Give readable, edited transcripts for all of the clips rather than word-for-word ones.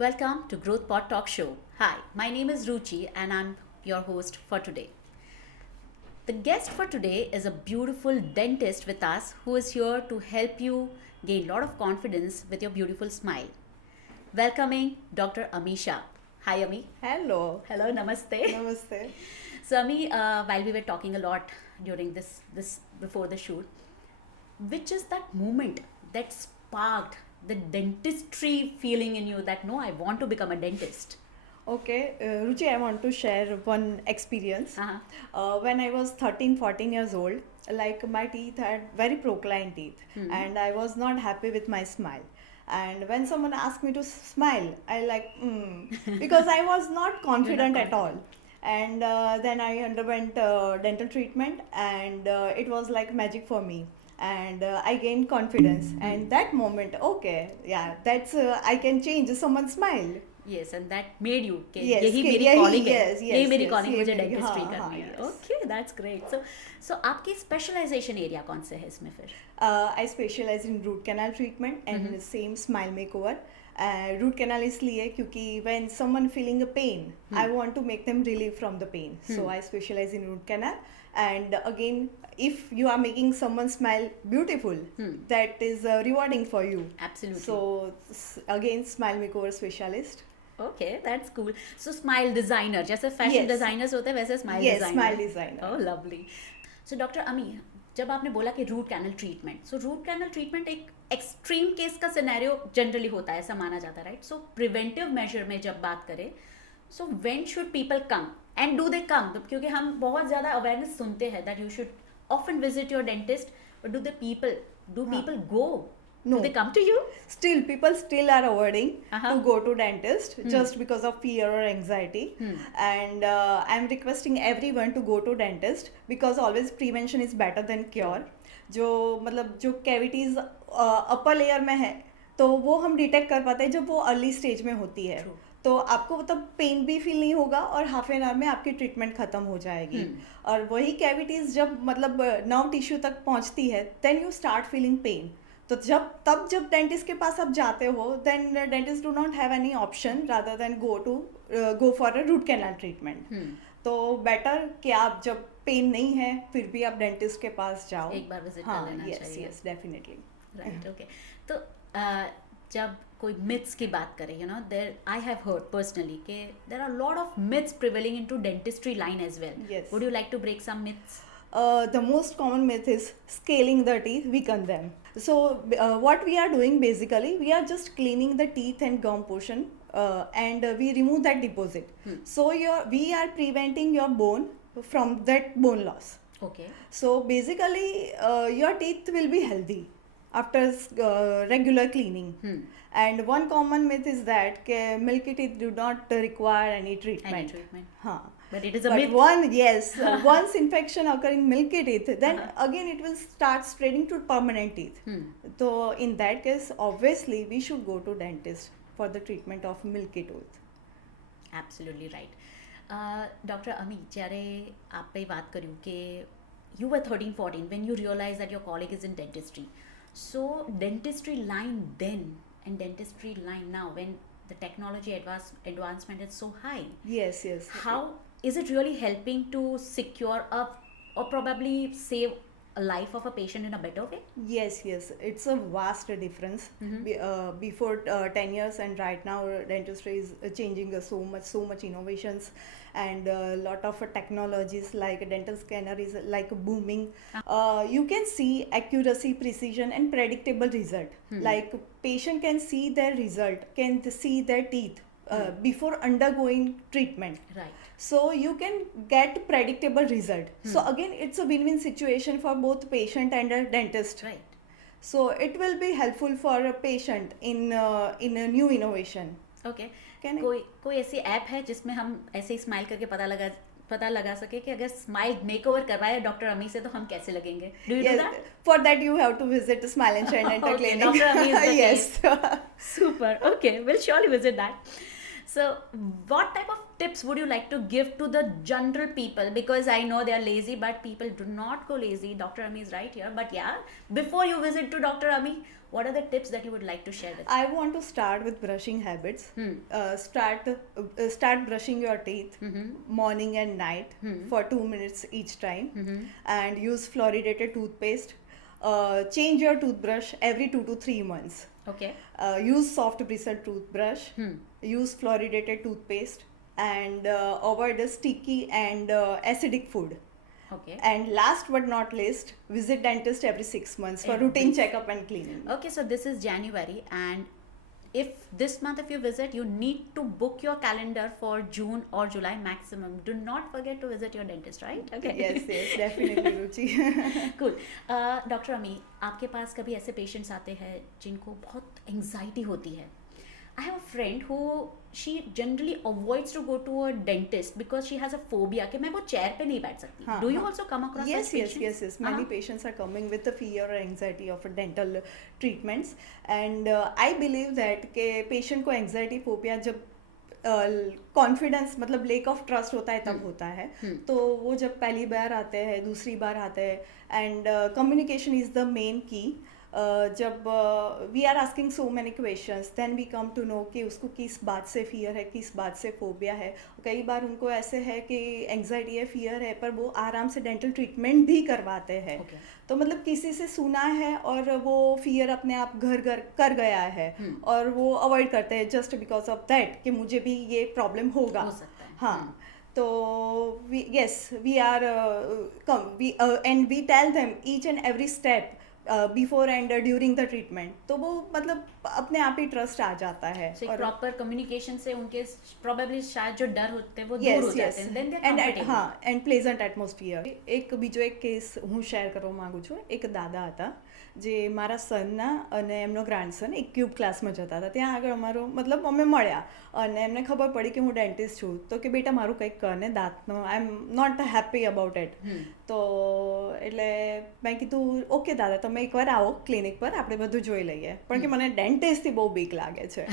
Welcome to Growth Pod Talk Show. Hi, my name is Ruchi and I'm your host for today. The guest for today is a beautiful dentist with us who is here to help you gain a lot of confidence with your beautiful smile. Welcoming Dr. Amisha. Hi, Ami. Hello. Hello, namaste. Namaste. So, Ami, while we were talking a lot during this before the shoot, which is that moment that sparked the dentistry feeling in you that no, I want to become a dentist? Okay, Ruchi, I want to share one experience. Uh-huh. When I was 13, 14 years old, like my teeth had very procline teeth, and I was not happy with my smile. And when someone asked me to smile, I like, because I was not confident at all. And then I underwent dental treatment, and it was like magic for me. And I gained confidence. And that moment, okay, yeah, that's I can change someone's smile. Yes, and that made you कि Yes, यही कि मेरी यही- calling है, yes, यही yes, मेरी yes, calling, ये मुझे मेरी- dentistry हाँ, करनी हाँ, है. yes. Okay, that's great. So आपकी specialization area कौन से है इसमें फिर? I specialize in root canal treatment and same smile makeover. Root canal इसलिए क्योंकि when someone feeling a pain, I want to make them relieve from the pain. So I specialize in root canal. And again, if you are making someone smile beautiful, that is rewarding for you. Absolutely. So again, smile makeover specialist. Okay, that's cool. So smile designer, जैसे fashion Yes. designers होते हैं वैसे smile Yes, designer. smile designer. Oh, lovely. So Dr. Ami, जब आपने बोला कि root canal treatment, so root canal treatment एक extreme case का सिनेरियो जनरली होता है, ऐसा माना जाता है, राइट? सो प्रिवेंटिव मेजर में जब बात करें, so when should people come and do they come? क्योंकि हम बहुत ज़्यादा अवेयरनेस सुनते हैं that you should often visit your dentist, but do people go? No. Do they come to you? Still, people still are avoiding Uh-huh. to go to dentist just because of fear or anxiety. And I'm requesting everyone to go to dentist because always prevention is better than cure. जो मतलब जो cavities upper layer में है तो वो हम detect कर पाते हैं जब वो अर्ली स्टेज में होती है. True. तो आपको तब पेन भी फील नहीं होगा और हाफ एन आवर में आपकी ट्रीटमेंट खत्म हो जाएगी. और वही कैविटीज जब मतलब नर्व टिश्यू तक पहुंचती है then you start feeling pain. तो जब डेंटिस्ट के पास आप जाते हो then dentist do not have any option rather than go for a root canal treatment. तो बेटर कि आप जब पेन नहीं है फिर भी आप डेंटिस्ट के पास जाओ, एक बार विजिट कर लेना यस चाहिए. Yes definitely. Right, okay. तो जब कोई मिथ्स की बात करें, you know, there I have heard personally कि there are lot of myths prevailing into dentistry line as well. Yes. Would you like to break some myths? The most common myth is scaling the teeth weaken them. So what we are doing basically, we are just cleaning the teeth and gum portion and we remove that deposit. So we are preventing your bone from that bone loss. Okay. So basically your teeth will be healthy after regular cleaning. And one common myth is that milky teeth do not require any treatment. Any treatment. हाँ. But it is a But myth. once infection occur in milky teeth, then again it will start spreading to permanent teeth. So in that case, obviously we should go to dentist for the treatment of milky tooth. Absolutely right. Dr. Ami, જ્યારે આપણે વાત કર્યું કે you were 13-14 when you realized that your calling is in dentistry. So dentistry line then and dentistry line now when the technology advancement is so high. Yes, yes. How is it really helping to secure or probably save a life of a patient in a better way? Yes, yes. It's a vast difference. Before 10 years and right now, dentistry is changing so much innovations and a lot of technologies like dental scanner is like booming. You can see accuracy, precision and predictable result. Like patient can see their result, can see their teeth before undergoing treatment. Right. So you can get predictable result. So again, it's a win-win situation for both patient and a dentist. Right. So it will be helpful for a patient in a new innovation. Okay. Can I- कोई ऐसी app है जिसमें हम ऐसे ही smile करके पता लगा सके कि अगर स्माइल मेकओवर करवाए डॉक्टर अमी से तो हम कैसे लगेंगे? Do you do Yes, that? for that you have to visit Smile and Shine Dental Okay, Clinic. Dr. Ami is the Yes. Super. Okay, we'll surely visit that. So, what type of tips would you like to give to the general people? Because I know they are lazy, but people do not go lazy. Dr. Ami is right here. But yeah, before you visit to Dr. Ami, what are the tips that you would like to share with? I want to start with brushing habits. Start brushing your teeth morning and night for 2 minutes each time, and use fluoridated toothpaste. Change your toothbrush every 2 to 3 months. Okay. Use soft bristle toothbrush. Use fluoridated toothpaste, and avoid the sticky and acidic food. Okay. And last but not least, visit dentist every 6 months for routine checkup and cleaning. Okay, so this is January, and if this month if you visit, you need to book your calendar for June or July maximum. Do not forget to visit your dentist, right? Okay. Yes, definitely, Ruchi. Cool. Doctor अमी, आपके पास कभी ऐसे patients आते हैं जिनको बहुत anxiety होती है? I have a friend who she generally avoids to go to a dentist because she has a phobia कि मैं वो चेयर पे नहीं बैठ सकती. Do you also come across Yes, such patients? yes. Many patients are coming with the fear or anxiety of dental treatments, and I believe that के patient को anxiety phobia जब कॉन्फिडेंस मतलब लेक ऑफ ट्रस्ट होता है तब होता है. तो वो जब पहली बार आते हैं, दूसरी बार आते हैं, and communication is the main key. जब we are asking so many questions, then we come to know कि उसको किस बात से फियर है, किस बात से फोबिया है. कई बार उनको ऐसे है कि एंग्जाइटी है, फियर है, पर वो आराम से डेंटल ट्रीटमेंट भी करवाते हैं. तो मतलब किसी से सुना है और वो फियर अपने आप घर कर गया है, और वो अवॉइड करते हैं जस्ट बिकॉज ऑफ दैट कि मुझे भी ये प्रॉब्लम होगा. हो सकता है. हाँ. तो we are and we tell them each and every step before and during the treatment. तो वो मतलब अपने आप ही ट्रस्ट आ जाता है. So, प्रॉपर कम्युनिकेशन से उनके प्रोबेबली शायद जो डर होते हैं वो दूर हो जाते हैं. Then they are comfortable. हाँ, एंड प्लेઝન્ટ એટમોસ્ફિયર. એક બીજો એક કેસ હું શેર કરવા માંગુ છું. એક દાદા હતા જે મારા સનના અને એમનો ગ્રાન્ડસન એક ક્યુબ ક્લાસમાં જતા હતા. ત્યાં આગળ અમારો મતલબ અમે મળ્યા અને એમને ખબર પડી કે હું ડેન્ટિસ્ટ છું. તો કે બેટા મારું કંઈક કર ને દાંતનો, I am not happy about it. તો એટલે મેં કીધું ઓકે દાદા, તમે એકવાર આવો ક્લિનિક પર, આપણે બધું જોઈ લઈએ. પણ કે મને ડેન્ટિસ્ટથી બહુ બીક લાગે છે.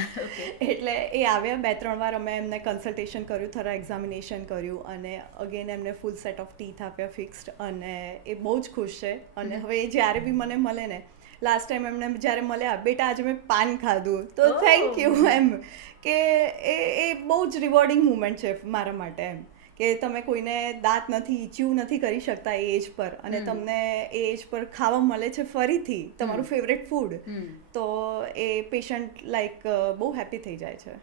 એટલે એ આવ્યા, 2-3 વાર અમે એમને કન્સલ્ટેશન કર્યું, થરા એક્ઝામિનેશન કર્યું, અને અગેન એમને ફૂલ સેટ ઓફ ટીથ આપ્યા ફિક્સ્ડ, અને એ બહુ જ ખુશ છે. અને હવે એ જ્યારે બી મને મળે ને, લાસ્ટ ટાઈમ એમને જ્યારે મળ્યા, બેટા આજે મેં પાન ખાધું, તો થેન્ક યુ એમ, કે એ બહુ જ રિવોર્ડિંગ મુમેન્ટ છે મારા માટે એમ, કે તમે કોઈને દાંત નથી, ચ્યુ નથી કરી શકતા એ એજ પર, અને તમને એ એજ પર ખાવા મળે છે ફરીથી તમારું ફેવરેટ ફૂડ, તો એ પેશન્ટ લાઈક બહુ હેપી થઈ જાય છે.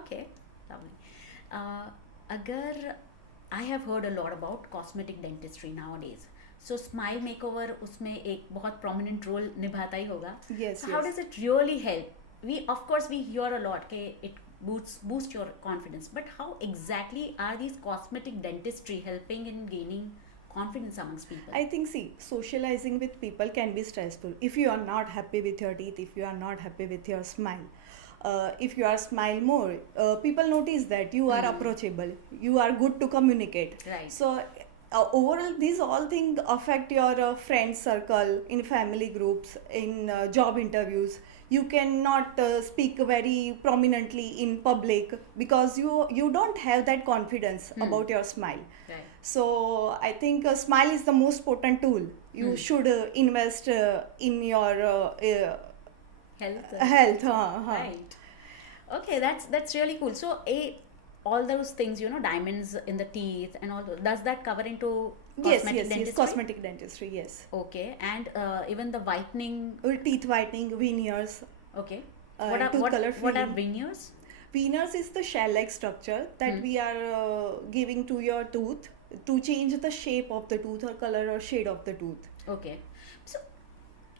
Okay, lovely. અગર I have heard a lot about cosmetic dentistry nowadays, so smile makeover उसमें एक बहुत प्रोमिनेंट रोल निभाता ही होगा. Yes, how does it really help? We of course we hear a lot के it boost your confidence, but how exactly are these cosmetic dentistry helping in gaining confidence amongst people? I think, see, socializing with people can be stressful. If you are not happy with your teeth, if you are not happy with your smile, if you are smile more, people notice that you are approachable, you are good to communicate. Right. So overall, these all things affect your friend circle, in family groups, in job interviews. You cannot speak very prominently in public because you don't have that confidence about your smile. Right. So I think smile is the most potent tool. You should invest in your health. Right. Okay, that's really cool. So all those things, you know, diamonds in the teeth and all those, does that cover into cosmetic dentistry? Yes, cosmetic dentistry, yes. Okay, and even the whitening, teeth whitening, veneers. okay. Tooth color what are filling. veneers? Veneers is the shell-like structure that we are giving to your tooth to change the shape of the tooth or color or shade of the tooth. Okay. So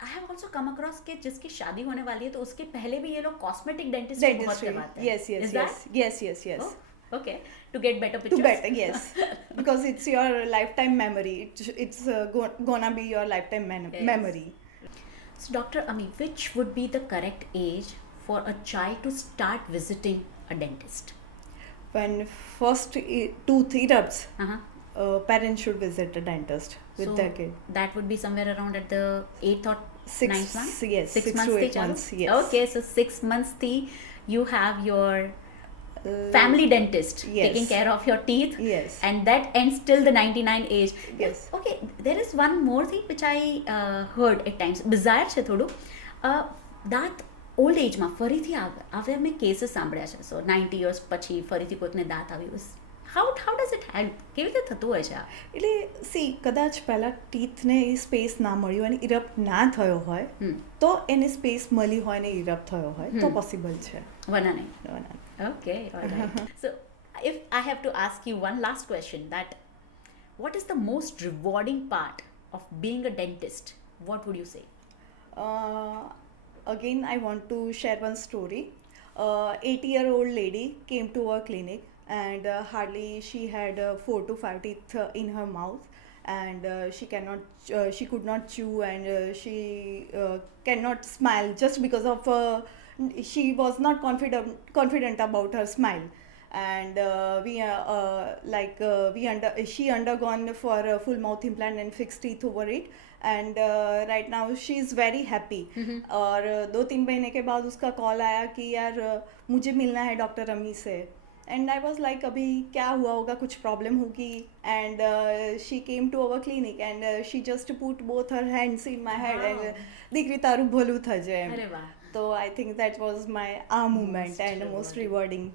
I have also come across कि जिसकी शादी होने वाली है तो उसके पहले भी ये लोग cosmetic dentistry बहुत करवाते हैं. Yes. Oh, okay. To get better To pictures. better, yes. Because it's your lifetime memory. It's gonna be your lifetime Yes. memory. So Dr. Ami, which would be the correct age for a child to start visiting a dentist? When first tooth erupts, Uh-huh. Parents should visit a dentist with So their kid. that would be somewhere around at the 8th or 9th month? Yes, 6 months to thi 8 chalu? months, yes. Okay, so 6 months thi you have your family dentist Yes. taking care of your teeth. Yes. And that ends till the 99 age. Yes. Okay, there is one more thing which I heard at times. Bizarre છે થોડું. દાંત old એજમાં ફરીથી આવે મેં cases સાંભળ્યા છે. સો 90 years પછી ફરીથી કોઈકને દાંત આવ્યું. How does it help? કેવી રીતે થતું હોય છે આ? એટલે સી કદાચ પહેલાં ટીથને એ સ્પેસ ના મળ્યું અને ઇરપ્ટ ના થયો હોય તો એને સ્પેસ મળી હોય ને ઇરપ્ટ થયો હોય તો પોસિબલ છે. વના નહીં. Okay, all right. So, if I have to ask you one last question, that what is the most rewarding part of being a dentist? What would you say? Again, I want to share one story. 80-year-old lady came to our clinic and hardly she had 4 to 5 teeth in her mouth and she could not chew and she cannot smile just because of she was not confident about her smile. And she undergone for a full mouth implant and fixed teeth over it. And right now she is very happy. और 2-3 महीने के बाद उसका call आया कि यार मुझे मिलना है डॉक्टर अमी से. And I was like अभी क्या हुआ होगा, कुछ प्रॉब्लम होगी. And she came to our clinic and she just put both her hands in my head and દીકરી તારું ભલું થજે. અરે વાહ. So I think that was my moment and most rewarding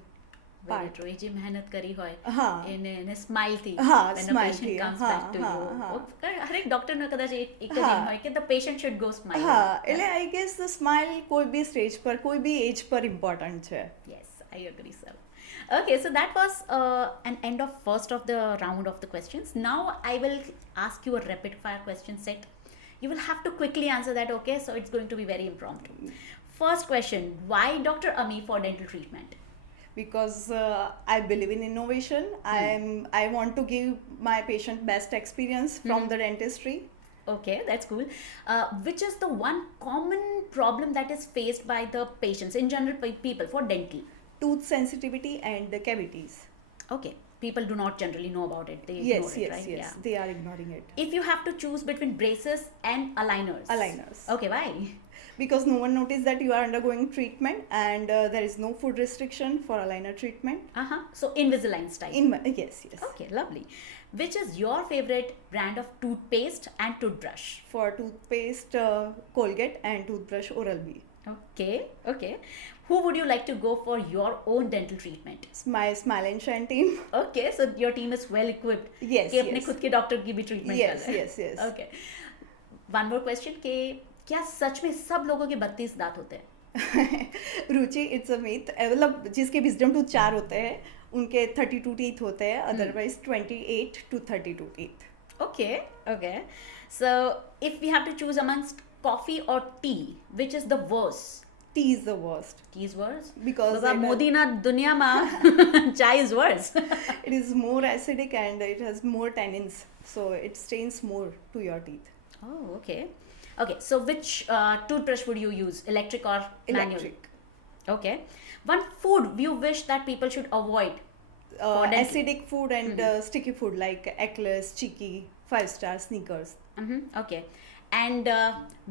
Very true. એ જે મહેનત કરી હોય હા. એને સ્માઇલથી હા, when the smile patient થી. comes હા, back to હા, you. હા. હરેક ડોક્ટરનો કદાચ એક જ હા. એમ હોય કે the patient should go smile. હા એટલે આઈ ગેસ સ્માઇલ કોઈ બી સ્ટેજ પર કોઈ બી એજ પર ઇમ્પોર્ટન્ટ છે. Yes, I agree, sir. Okay, so that was an end of first of the round of the questions. Now I will ask you a rapid fire question set. You will have to quickly answer that, okay? So it's going to be very impromptu. First question, why Dr. Ami for dental treatment? Because I believe in innovation. I want to give my patient best experience from the dentistry. Okay, that's cool. Which is the one common problem that is faced by the patients, in general people, for dental? Tooth sensitivity and cavities. Okay, people do not generally know about it. They Yes, ignore it, yes, right? yes. Yeah. They are ignoring it. If you have to choose between braces and aligners. Aligners. Okay, why? Because no one noticed that you are undergoing treatment and there is no food restriction for aligner treatment. So Invisalign style. Yes, yes. Okay, lovely. Which is your favorite brand of toothpaste and toothbrush? For toothpaste, Colgate, and toothbrush, Oral-B. Okay. Who would you like to go for your own dental treatment? My Smile and Shine team. Okay, so your team is well equipped. Yes, कि अपने yes. खुद के doctor की भी treatment Yes, कर रहे हैं. yes, yes. Okay. One more question कि क्या सच में सब लोगों के 32 दांत होते हैं? रुचि, इट्स अ मिथ. मतलब जिसके विजडम टूथ 4 होते हैं उनके 32 टीथ होते हैं, otherwise 28 to 32 teeth. Okay. So if we have to choose amongst coffee or tea, which is the worst? Tea is the worst. Tea is worse? Because Baba it Modi ना दुनिया में चाय is worse. it is more acidic and it has more tannins, so it stains more to your teeth. Oh, okay. So which toothbrush would you use? Electric or manual? Electric. Okay. One food you wish that people should avoid? For dental. Acidic food and sticky food like Eclairs, Chicky, 5-star, Snickers. Okay. And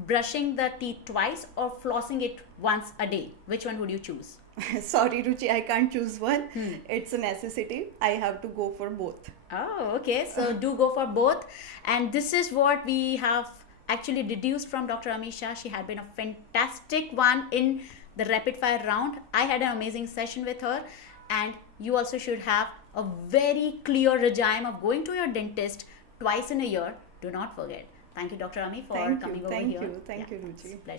brushing the teeth twice or flossing it once a day? Which one would you choose? Sorry, Ruchi, I can't choose one. It's a necessity. I have to go for both. Oh, okay. So do go for both. And this is what we have actually deduced from Dr. Amisha. She had been a fantastic one in the rapid fire round. I had an amazing session with her, and you also should have a very clear regime of going to your dentist twice in a year. Do not forget. Thank you, Dr. Ami, for coming over here. Thank you, Ruchi. It's a pleasure.